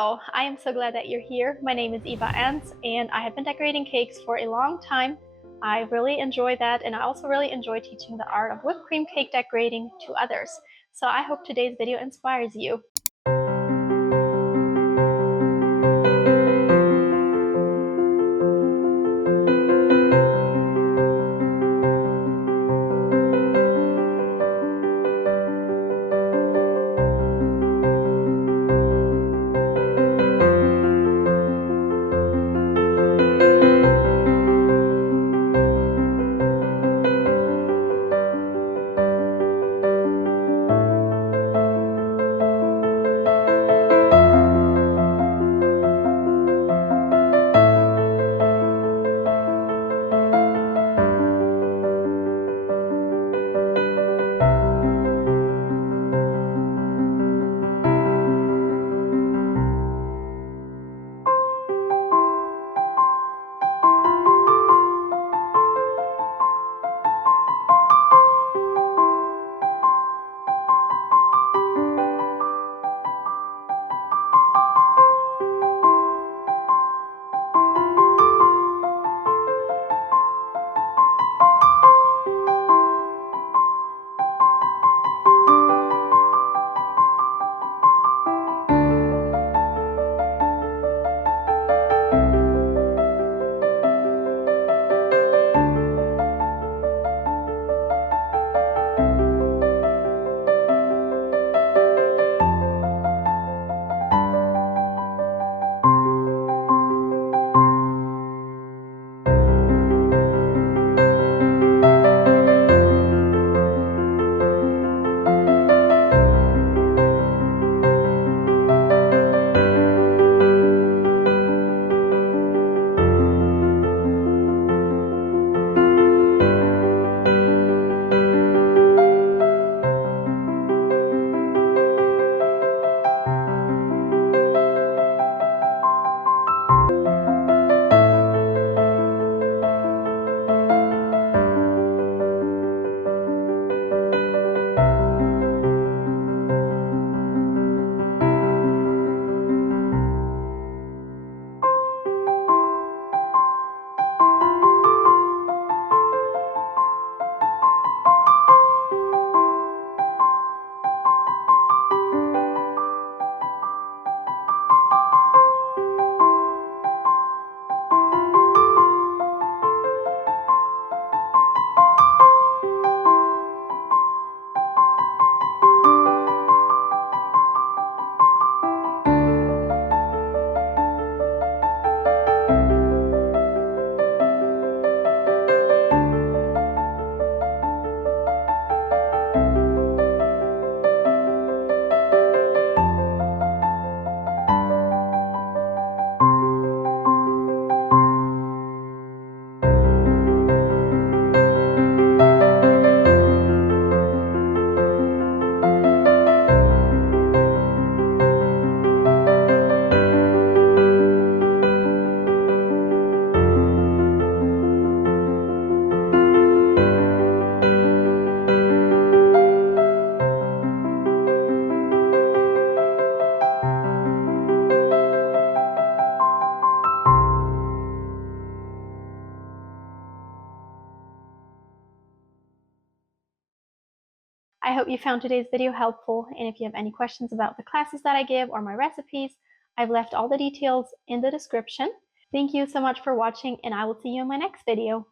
Hello, I am so glad that you're here. My name is Eva Enns, and I have been decorating cakes for a long time. I really enjoy that, and I also really enjoy teaching the art of whipped cream cake decorating to others. So I hope today's video inspires you. I hope you found today's video helpful, and if you have any questions about the classes that I give or my recipes, I've left all the details in the description. Thank you so much for watching, and I will see you in my next video.